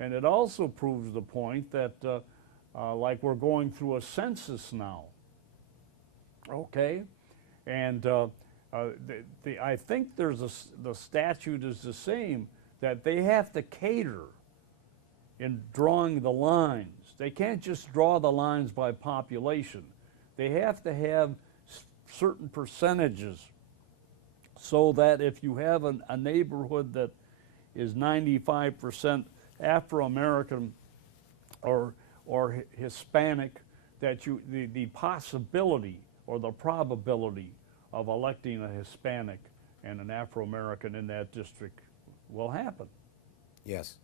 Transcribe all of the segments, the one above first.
And it also proves the point that like we're going through a census now, okay? And I think the statute is the same, that they have to cater in drawing the lines. They can't just draw the lines by population. They have to have certain percentages so that if you have a neighborhood that is 95% Afro-American or Hispanic, that the possibility or the probability of electing a Hispanic and an Afro-American in that district will happen. Yes.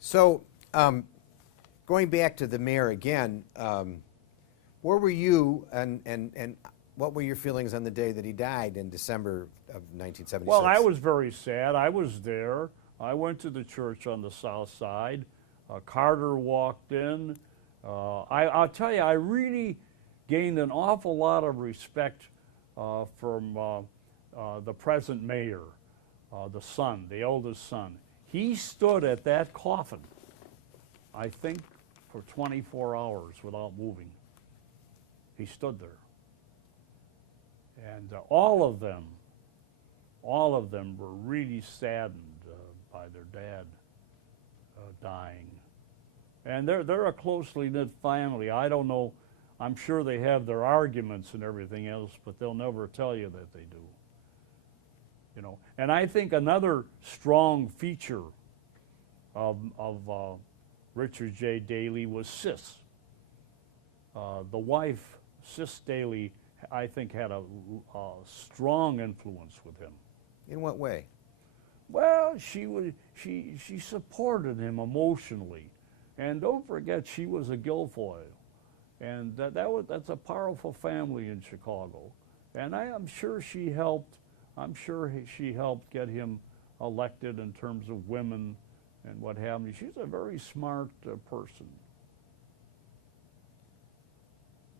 So, going back to the mayor again, where were you and what were your feelings on the day that he died in December of 1976? Well, I was very sad. I was there. I went to the church on the south side. Carter walked in. I'll tell you, I really gained an awful lot of respect from the present mayor, the son, the oldest son. He stood at that coffin, I think, for 24 hours without moving. He stood there. And all of them were really saddened by their dad dying. And they're a closely knit family. I don't know, I'm sure they have their arguments and everything else, but they'll never tell you that they do. You know, and I think another strong feature of Richard J. Daley was Sis. The wife, Sis Daley, I think had a strong influence with him. In what way? Well, she supported him emotionally, and don't forget she was a Guilfoyle, and that's a powerful family in Chicago, and I am sure she helped. I'm sure she helped get him elected in terms of women and what have you. She's a very smart person.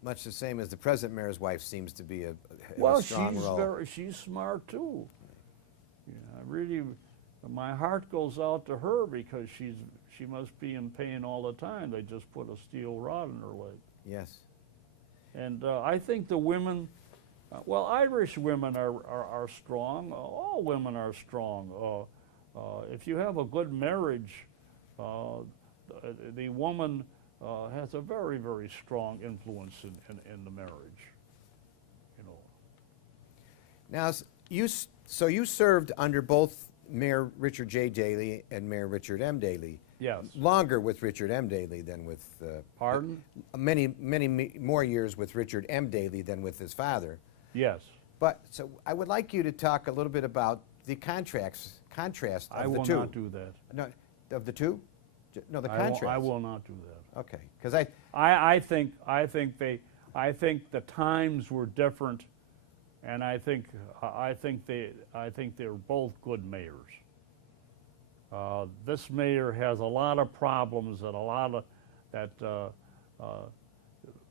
Much the same as the present mayor's wife seems to be a strong role. Well, she's smart too. Yeah, really, my heart goes out to her because she must be in pain all the time. They just put a steel rod in her leg. Yes. And I think the women, well, Irish women are strong. All women are strong. If you have a good marriage, the woman has a very, very strong influence in the marriage. You know. Now, so you served under both Mayor Richard J. Daley and Mayor Richard M. Daley. Yes. Longer with Richard M. Daley than with... Pardon? Many more years with Richard M. Daley than with his father. Yes. But, so I would like you to talk a little bit about the contrast of the two. I will not do that. No, of the two? No, the contrast. I will not do that. Okay, because I think the times were different, and I think they're both good mayors. This mayor has a lot of problems that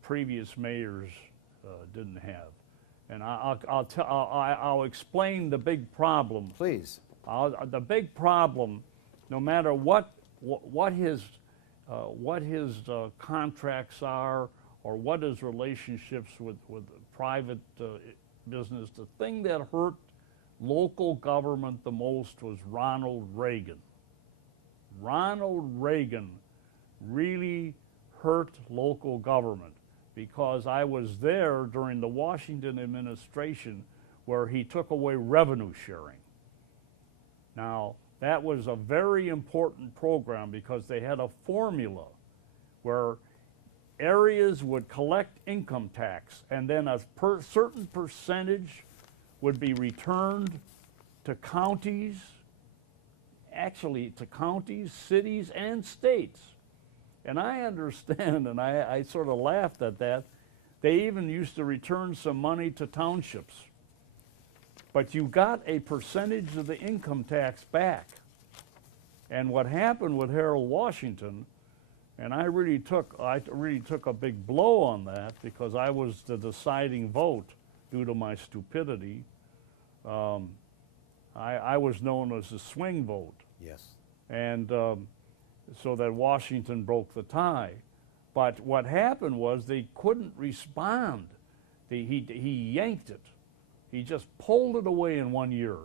previous mayors didn't have, and I'll explain the big problem. Please. The big problem, no matter what his contracts are or what his relationships with private business, the thing that hurt local government the most was Ronald Reagan. Ronald Reagan really hurt local government because I was there during the Washington administration where he took away revenue sharing. Now, that was a very important program because they had a formula where areas would collect income tax and then a certain percentage would be returned to counties, actually to counties, cities, and states. And I understand, and I sort of laughed at that, they even used to return some money to townships. But you got a percentage of the income tax back. And what happened with Harold Washington, and I really took a big blow on that because I was the deciding vote due to my stupidity. I was known as the swing vote. Yes. And so that Washington broke the tie. But what happened was they couldn't respond. He yanked it. He just pulled it away in 1 year.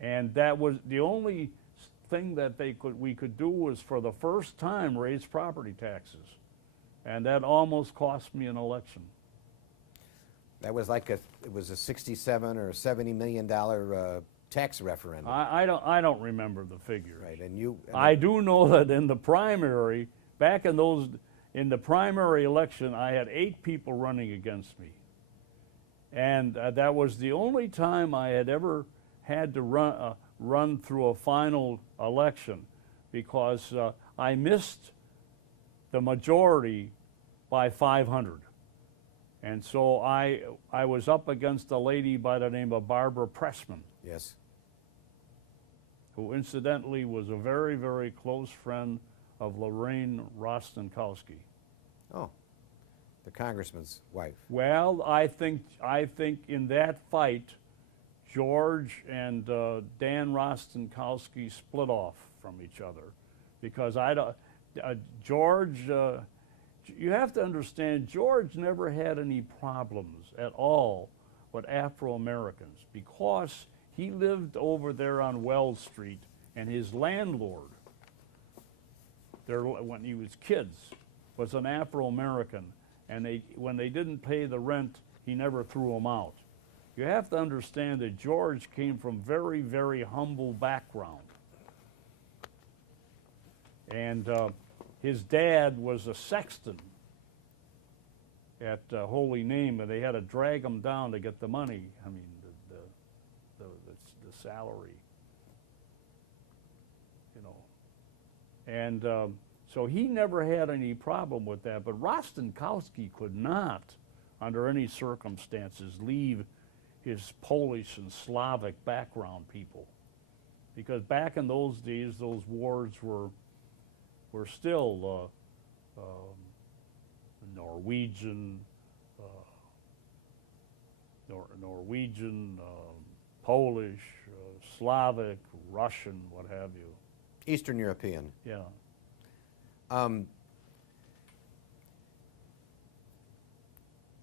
And that was the only thing that we could do was, for the first time, raise property taxes. And that almost cost me an election. That was like it was a 67 or $70 million tax referendum. I don't remember the figure. Right, and I do know that in the primary, in the primary election, I had 8 people running against me. And that was the only time I had ever had to run through a final election, because I missed the majority by 500. And so I was up against a lady by the name of Barbara Pressman. Yes. Who incidentally was a very, very close friend of Lorraine Rostenkowski. Oh, the congressman's wife. Well, I think in that fight, George and Dan Rostenkowski split off from each other, because George, you have to understand, George never had any problems at all with Afro-Americans, because he lived over there on Wells Street, and his landlord, when he was kids, was an Afro-American, and when they didn't pay the rent, he never threw them out. You have to understand that George came from very, very humble background. And his dad was a sexton at Holy Name, and they had to drag him down to get the money. I mean, the salary, you know. And so he never had any problem with that. But Rostenkowski could not, under any circumstances, leave his Polish and Slavic background people, because back in those days, those wars were still Norwegian, Polish, Slavic, Russian, what have you. Eastern European. Yeah.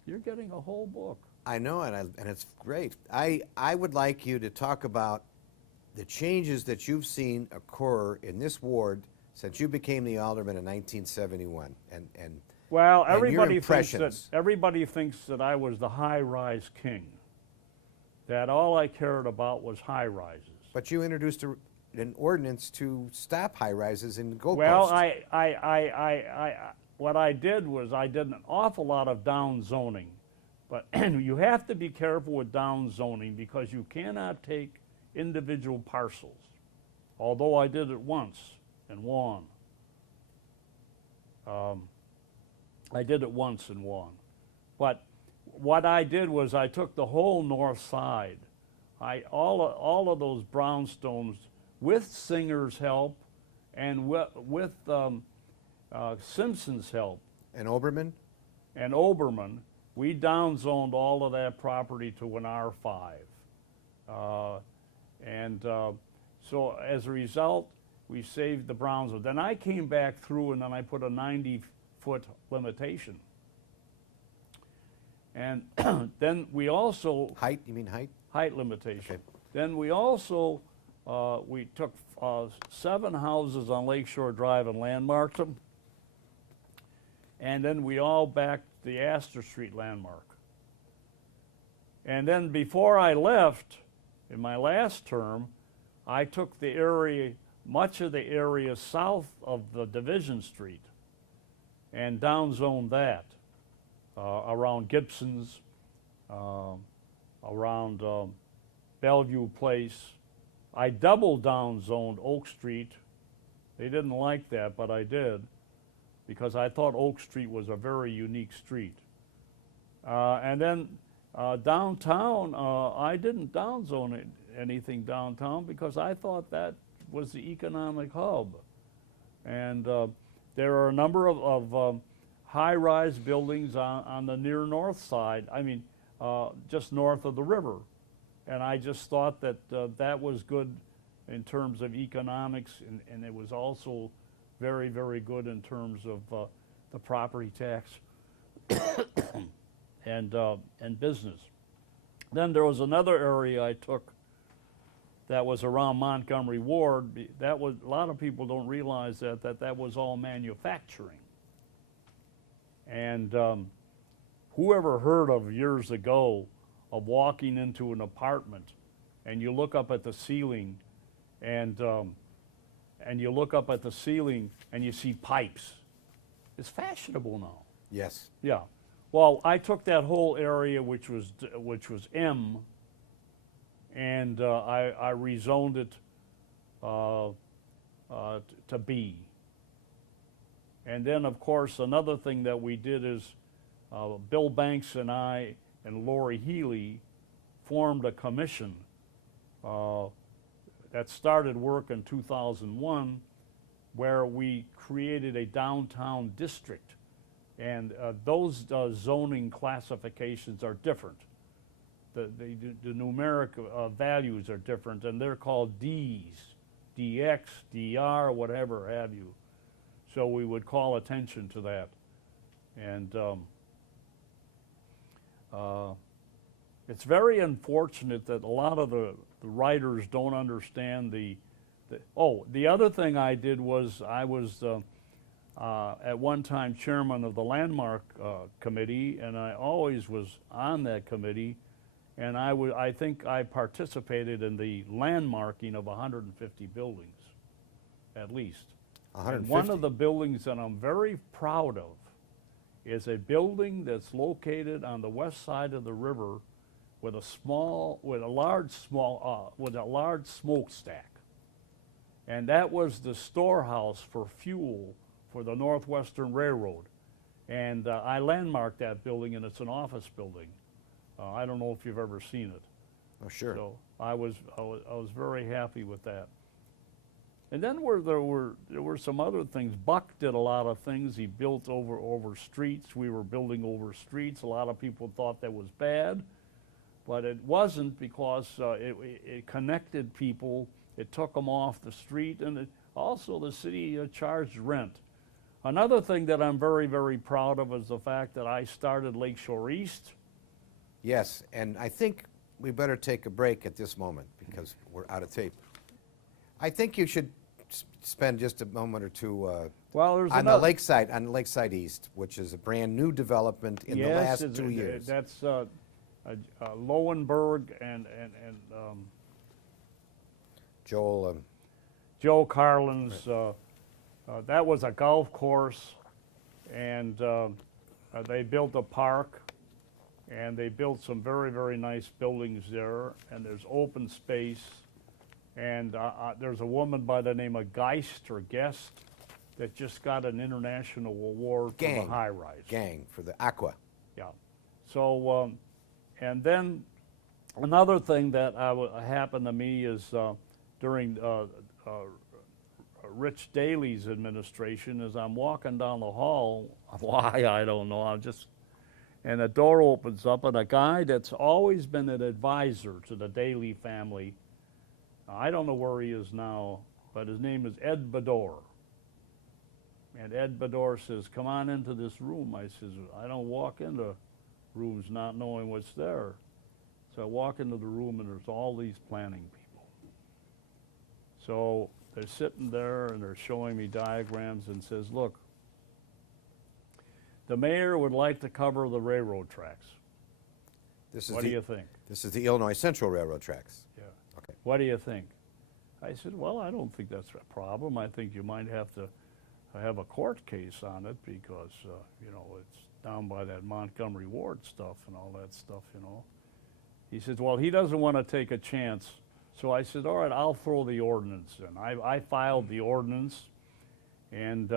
You're getting a whole book. I know, and it's great. I would like you to talk about the changes that you've seen occur in this ward since you became the alderman in 1971, and well, and everybody your thinks impressions. that I was the high-rise king. That all I cared about was high-rises. But you introduced an ordinance to stop high-rises in Gold Well, Coast. what I did was I did an awful lot of down zoning, but you have to be careful with down zoning, because you cannot take individual parcels. Although I did it once and won. I did it once and won. But what I did was I took the whole north side. All of those brownstones, with Singer's help and with Simpson's help. And Oberman? And Oberman, we downzoned all of that property to an R5. So as a result, we saved the Brownsville. Then I came back through, and then I put a 90-foot limitation. And then we also... Height, you mean height? Height limitation. Okay. Then we also, we took 7 houses on Lakeshore Drive and landmarked them. And then we all backed the Astor Street landmark. And then before I left, in my last term, I took the area, much of the area south of the Division Street, and downzoned that around Gibson's, around Bellevue Place. I double downzoned Oak Street. They didn't like that, but I did, because I thought Oak Street was a very unique street. And then downtown, I didn't downzone anything downtown, because I thought that was the economic hub. And there are a number of high-rise buildings on the near north side, I mean, just north of the river. And I just thought that that was good in terms of economics, and it was also very, very good in terms of the property tax and business. Then there was another area I took that was around Montgomery Ward. That was, a lot of people don't realize that was all manufacturing. And whoever heard of years ago of walking into an apartment and you look up at the ceiling and you look up at the ceiling and you see pipes. It's fashionable now. Yes. Yeah. Well, I took that whole area which was M, and I rezoned it to B. And then, of course, another thing that we did is Bill Banks and I and Lori Healy formed a commission that started work in 2001, where we created a downtown district. And those zoning classifications are different. The numeric values are different, and they're called Ds, DX, DR, whatever have you. So we would call attention to that. And it's very unfortunate that a lot of the writers don't understand the other thing I did was I was at one time chairman of the landmark committee, and I always was on that committee, and I think I participated in the landmarking of 150 buildings, at least. 150. And one of the buildings that I'm very proud of is a building that's located on the west side of the river with a large smokestack, and that was the storehouse for fuel for the Northwestern Railroad. And I landmarked that building, and it's an office building. I don't know if you've ever seen it. Oh, sure. So I was very happy with that. And then there were some other things. Buck did a lot of things. He built over streets. We were building over streets. A lot of people thought that was bad, but it wasn't, because it connected people. It took them off the street, and also the city charged rent. Another thing that I'm very, very proud of is the fact that I started Lakeshore East. Yes, and I think we better take a break at this moment because we're out of tape. I think you should spend just a moment or two on the Lakeside East, which is a brand new development in the last 2 years. That's Lowenberg and Joe Carlin's. Right. That was a golf course, and they built a park, and they built some very, very nice buildings there, and there's open space, and there's a woman by the name of Geist that just got an international award for the high-rise. For the Aqua. Yeah. So, and then another thing that happened to me is during Rich Daley's administration, as I'm walking down the hall, why, I don't know, and the door opens up, and a guy that's always been an advisor to the Daley family, I don't know where he is now, but his name is Ed Bador. And Ed Bador says, "Come on into this room." I says, "I don't walk into rooms not knowing what's there." So I walk into the room, and there's all these planning people. So they're sitting there, and they're showing me diagrams, and says, "Look, the mayor would like to cover the railroad tracks. What do you think?" This is the Illinois Central Railroad tracks. Yeah. Okay. "What do you think?" I said, "Well, I don't think that's a problem. I think you might have to have a court case on it because, it's down by that Montgomery Ward stuff and all that stuff, He says, "Well, he doesn't want to take a chance." So I said, "All right, I'll throw the ordinance in." I filed the ordinance, and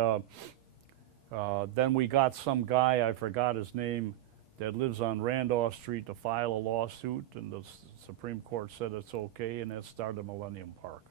then we got some guy, I forgot his name, that lives on Randolph Street to file a lawsuit, and the Supreme Court said it's okay, and that started Millennium Park.